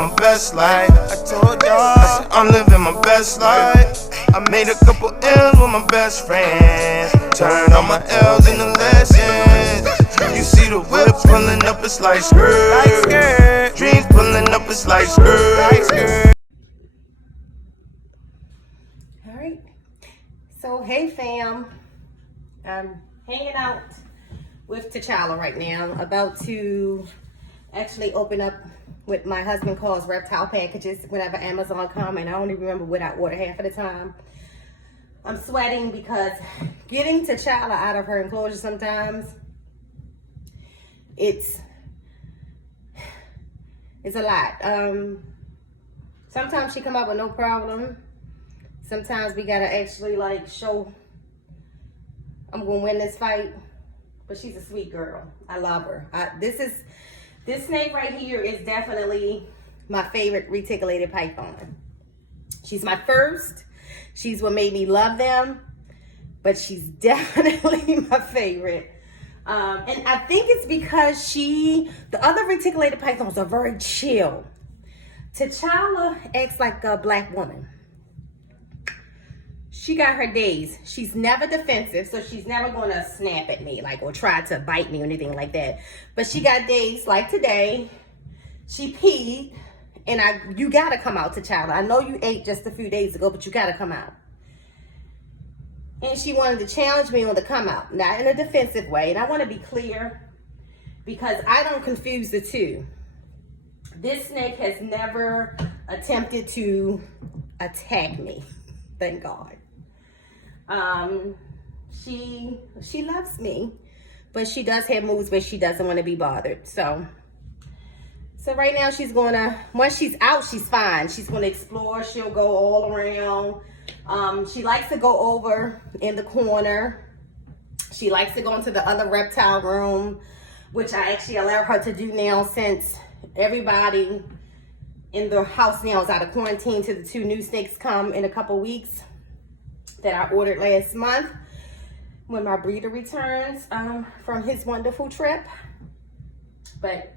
my best life. I told y'all, I said I'm living my best life. I made a couple M's with my best friends. Turned all my L's into lessons. You see the whip pulling up, it's like skirt. Dreams pulling up, it's like skirt. Alright, so hey fam, I'm hanging out with T'Challa right now, about to actually open up what my husband calls reptile packages whenever Amazon come, and I don't even remember what I order half of the time. I'm sweating because getting T'Challa out of her enclosure sometimes, it's a lot. Sometimes she come out with no problem. Sometimes we gotta actually like show I'm gonna win this fight. But she's a sweet girl. I love her. This snake right here is definitely my favorite reticulated python. She's my first. She's what made me love them, but she's definitely my favorite. And I think it's because the other reticulated pythons are very chill. T'Challa acts like a black woman. She got her days. She's never defensive, so she's never gonna snap at me or try to bite me or anything like that. But she got days like today. She peed, and you gotta come out, T'Challa. I know you ate just a few days ago, but you gotta come out. And she wanted to challenge me on the come out, not in a defensive way. And I want to be clear because I don't confuse the two. This snake has never attempted to attack me, thank God. She loves me, but she does have moods where she doesn't want to be bothered. So right now she's once she's out, she's fine. She's gonna explore. She'll go all around. She likes to go over in the corner. She likes to go into the other reptile room, which I actually allow her to do now since everybody in the house now is out of quarantine till the 2 new snakes come in a couple weeks that I ordered last month when my breeder returns from his wonderful trip. But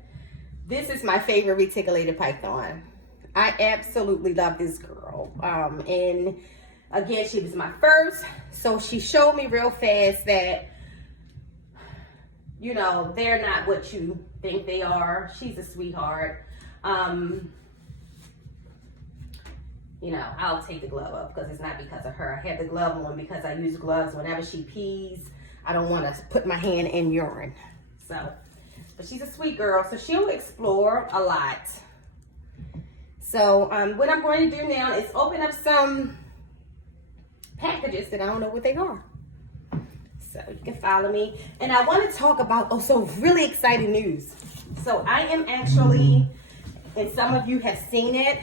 this is my favorite reticulated python. I absolutely love this girl. And again, she was my first, so she showed me real fast that, you know, they're not what you think they are. She's a sweetheart. You know, I'll take the glove off because it's not because of her. I have the glove on because I use gloves whenever she pees. I don't want to put my hand in urine. So, but she's a sweet girl, so she'll explore a lot. So what I'm going to do now is open up some packages that I don't know what they are. So you can follow me. And I want to talk about also really exciting news. So I am actually, and some of you have seen it,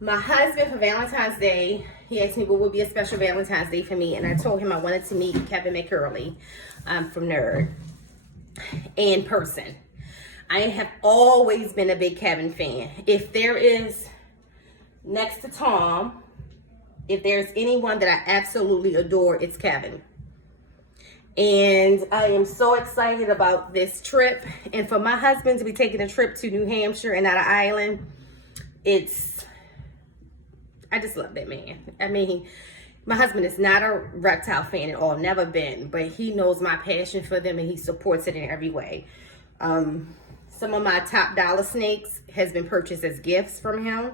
my husband for Valentine's Day, he asked me what would be a special Valentine's Day for me, and I told him I wanted to meet Kevin McCurley from Nerd in person. I have always been a big Kevin fan. If there is, next to Tom, if there's anyone that I absolutely adore, it's Kevin. And I am so excited about this trip. And for my husband to be taking a trip to New Hampshire and out of Ireland, I just love that man. I mean, my husband is not a reptile fan at all, never been, but he knows my passion for them and he supports it in every way. Some of my top dollar snakes has been purchased as gifts from him.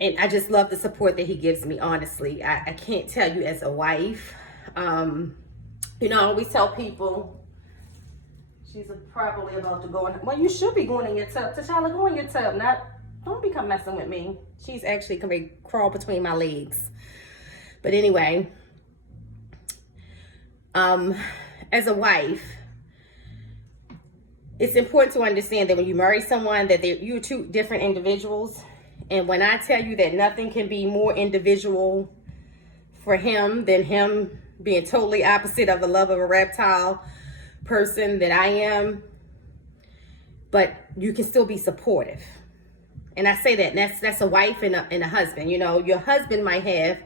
And I just love the support that he gives me, honestly. I can't tell you as a wife. You know, I always tell people, she's probably about to go in, well, you should be going in your tub. T'Challa, go in your tub, don't become messing with me. She's actually going to crawl between my legs. But anyway, as a wife, it's important to understand that when you marry someone that you're two different individuals. And when I tell you that nothing can be more individual for him than him being totally opposite of the love of a reptile person that I am, but you can still be supportive. And I say that, and that's a wife and a husband. You know, your husband might have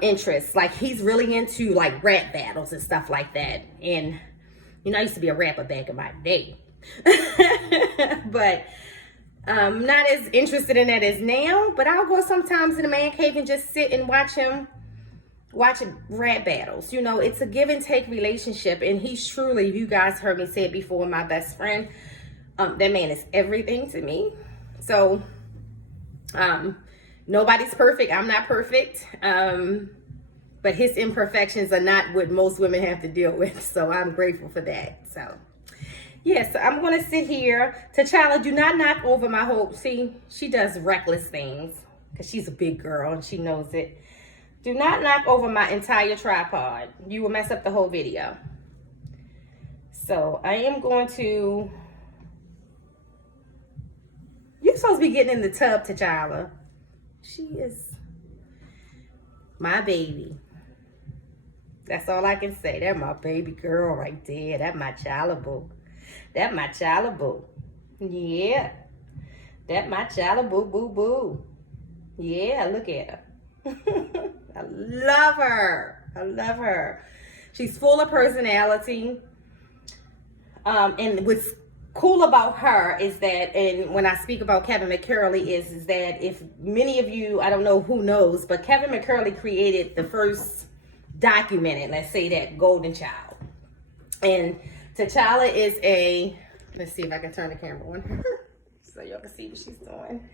interests. Like, he's really into, like, rap battles and stuff like that. And, you know, I used to be a rapper back in my day. but not as interested in that as now. But I'll go sometimes in the man cave and just sit and watch rap battles. You know, it's a give and take relationship, and he's truly, you guys heard me say it before, my best friend. That man is everything to me. So nobody's perfect. I'm not perfect. But his imperfections are not what most women have to deal with. So I'm grateful for that. So yeah, so I'm going to sit here. T'Challa, do not knock over my whole... See, she does reckless things because she's a big girl and she knows it. Do not knock over my entire tripod. You will mess up the whole video. So I am going to... You're supposed to be getting in the tub, T'Challa. She is my baby. That's all I can say. That's my baby girl right there. That's my child boo. That's my child boo. Yeah. That's my child boo boo boo. Yeah, look at her. I love her. I love her. She's full of personality. And what's cool about her is that, and when I speak about Kevin McCurley, is that if many of you, I don't know who knows, but Kevin McCurley created the first documented, let's say that, Golden Child. And T'Challa is a, let's see if I can turn the camera on her so y'all can see what she's doing.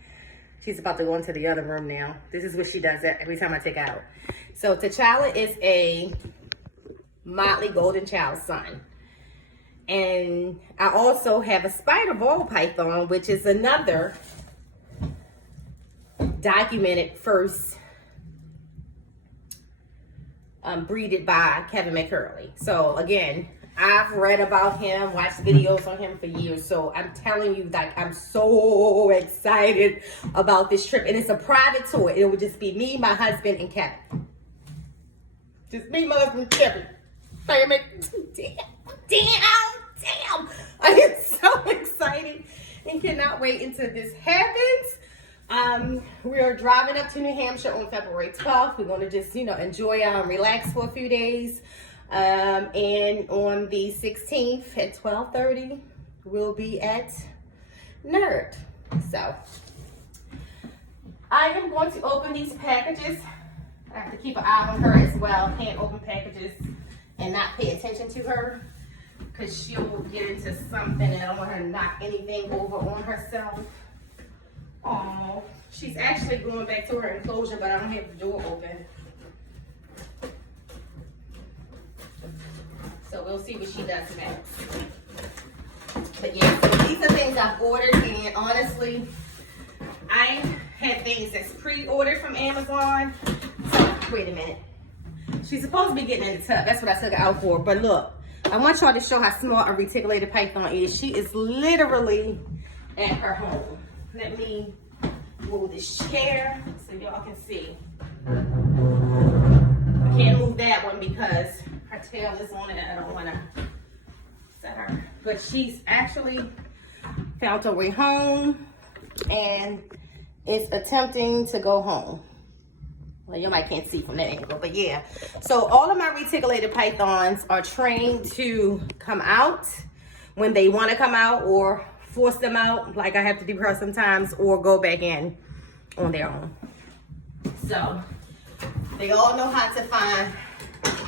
She's about to go into the other room now. This is what she does every time I take her out. So T'Challa is a Motley Golden Child Sun. And I also have a spider ball python, which is another documented first breeded by Kevin McCurley. So again, I've read about him, watched videos on him for years. So I'm telling you, like, I'm so excited about this trip. And it's a private tour. It would just be me, my husband, and Kevin. Just me, my husband, and Kevin. Damn it. Damn. I am so excited and cannot wait until this happens. We are driving up to New Hampshire on February 12th. We're going to just, enjoy and relax for a few days. And on the 16th at 12:30, we'll be at Nerd. So I am going to open these packages. I have to keep an eye on her as well. Can't open packages and not pay attention to her, because she'll get into something and I don't want her to knock anything over on herself. Oh, she's actually going back to her enclosure, but I don't have the door open. So we'll see what she does next. But yeah, so these are things I've ordered, and honestly, I had things that's pre-ordered from Amazon. So wait a minute. She's supposed to be getting in the tub. That's what I took her out for. But look, I want y'all to show how small a reticulated python is. She is literally at her home. Let me move this chair so y'all can see. I can't move that one because her tail is on it. I don't want to set her. But she's actually found her way home and is attempting to go home. Well, you might can't see from that angle, but yeah. So all of my reticulated pythons are trained to come out when they want to come out, or force them out like I have to do her sometimes, or go back in on their own. So they all know how to find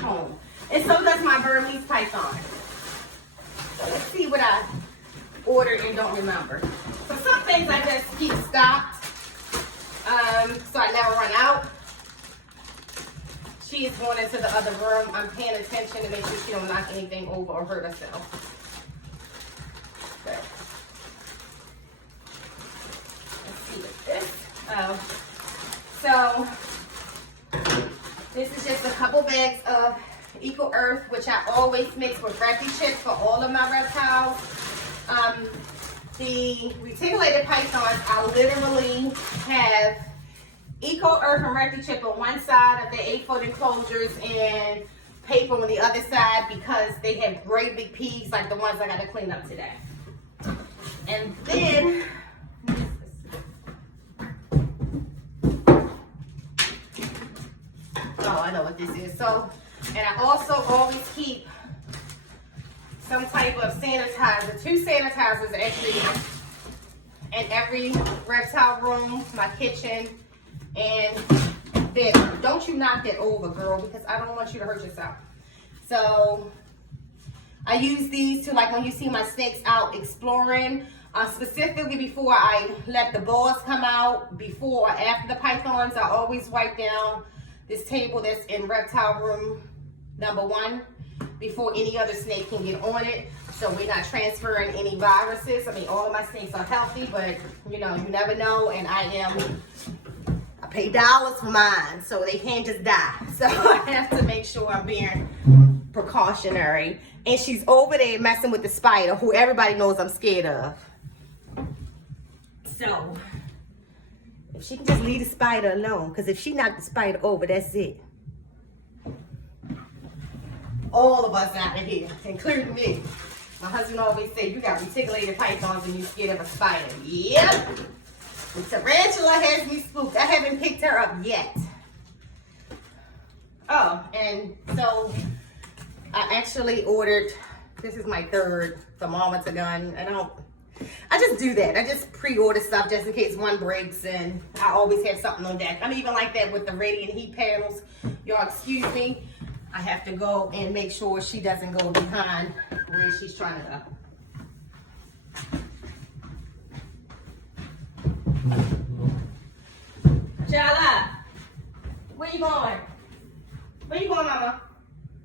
home. And so does my Burmese python. So let's see what I ordered and don't remember. So some things I just keep stocked, so I never run out. She's going into the other room. I'm paying attention to make sure she don't knock anything over or hurt herself. Okay. Let's see what this. So this is just a couple bags of Eco Earth, which I always mix with reptile for all of my reptiles. The reticulated pythons, I literally have Eco Earth and reptile on one side of the 8-foot enclosures and paper on the other side, because they have great big peas like the ones I got to clean up today. And then oh, I know what this is. So, and I also always keep some type of sanitizer, 2 sanitizers actually in every reptile room, my kitchen, and then don't you knock that over, girl, because I don't want you to hurt yourself. So I use these to, like, when you see my snakes out exploring, specifically before I let the boas come out, before or after the pythons, I always wipe down this table that's in reptile room number 1 before any other snake can get on it. So we're not transferring any viruses. I mean, all of my snakes are healthy, but you know, you never know. And I pay dollars for mine, so they can't just die. So I have to make sure I'm being precautionary. And she's over there messing with the spider, who everybody knows I'm scared of. So if she can just leave the spider alone, because if she knocked the spider over, that's it. All of us out of here, including me. My husband always say, you got reticulated pythons and you scared of a spider. Yep. The tarantula has me spooked. I haven't picked her up yet. Oh, and so I actually ordered, this is my 3rd thermometer gun. I just do that. I just pre-order stuff just in case one breaks, and I always have something on deck. I'm even like that with the radiant heat panels. Y'all excuse me. I have to go and make sure she doesn't go behind where she's trying to go. Jala, where you going? Where you going, Mama?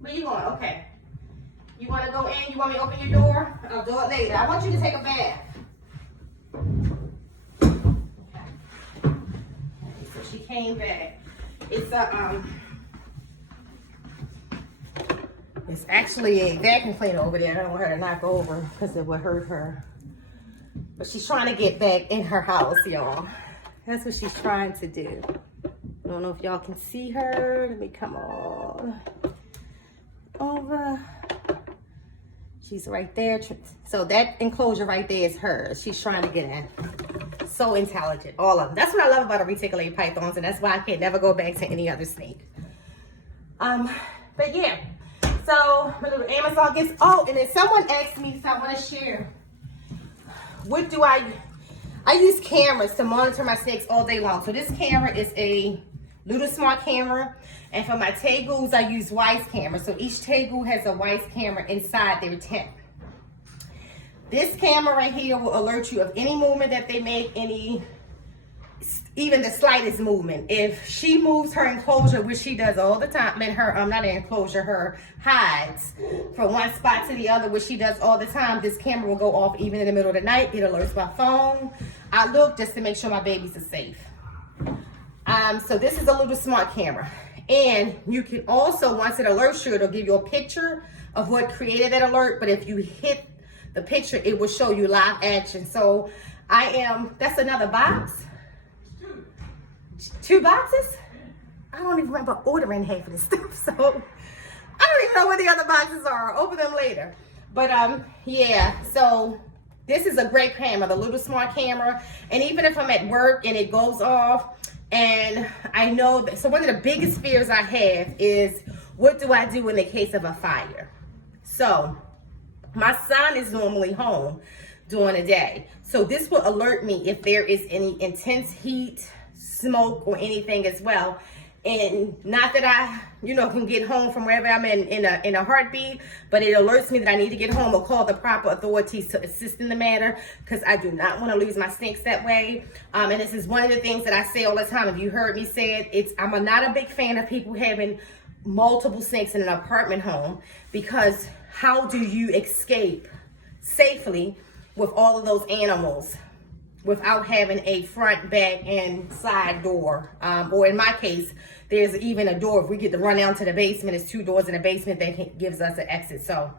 Where you going? Okay. You want to go in? You want me to open your door? I'll do it later. I want you to take a bath. Okay. So she came back. It's actually a vacuum cleaner over there. I don't want her to knock over because it would hurt her. But she's trying to get back in her house, y'all. That's what she's trying to do. I don't know if y'all can see her. Let me come on over. She's right there. So that enclosure right there is hers. She's trying to get in. So intelligent, all of them. That's what I love about the reticulated pythons, and that's why I can't never go back to any other snake. But yeah. So my little Amazon gifts. Oh, and then someone asked me, so I want to share. What do I use cameras to monitor my snakes all day long. So this camera is a Luda Smart camera. And for my tegus, I use Wise camera. So each tegu has a Wise camera inside their tent. This camera right here will alert you of any movement that they make, even the slightest movement. If she moves her enclosure, which she does all the time, and her, not an enclosure, her hides from one spot to the other, which she does all the time, this camera will go off even in the middle of the night. It alerts my phone. I look just to make sure my babies are safe. So this is a little smart camera. And you can also, once it alerts you, it'll give you a picture of what created that alert. But if you hit the picture, it will show you live action. So that's another box. 2 boxes? I don't even remember ordering half of this stuff. So I don't even know where the other boxes are. I'll open them later. But yeah, so this is a great camera, the Luda Smart camera. And even if I'm at work and it goes off, and I know that, so one of the biggest fears I have is, what do I do in the case of a fire? So my son is normally home during the day. So this will alert me if there is any intense heat, smoke, or anything as well. And not that I, can get home from wherever I'm in a heartbeat, but it alerts me that I need to get home or call the proper authorities to assist in the matter, because I do not want to lose my snakes that way. And this is one of the things that I say all the time. If you heard me say it, I'm not a big fan of people having multiple snakes in an apartment home, because how do you escape safely with all of those animals without having a front, back, and side door? Or in my case, there's even a door. If we get to run down to the basement, there's 2 doors in the basement that gives us an exit. So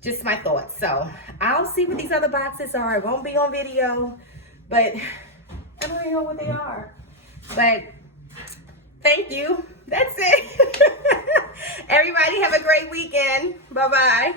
just my thoughts. So I'll see what these other boxes are. It won't be on video, but I don't even know what they are. But thank you. That's it. Everybody have a great weekend. Bye-bye.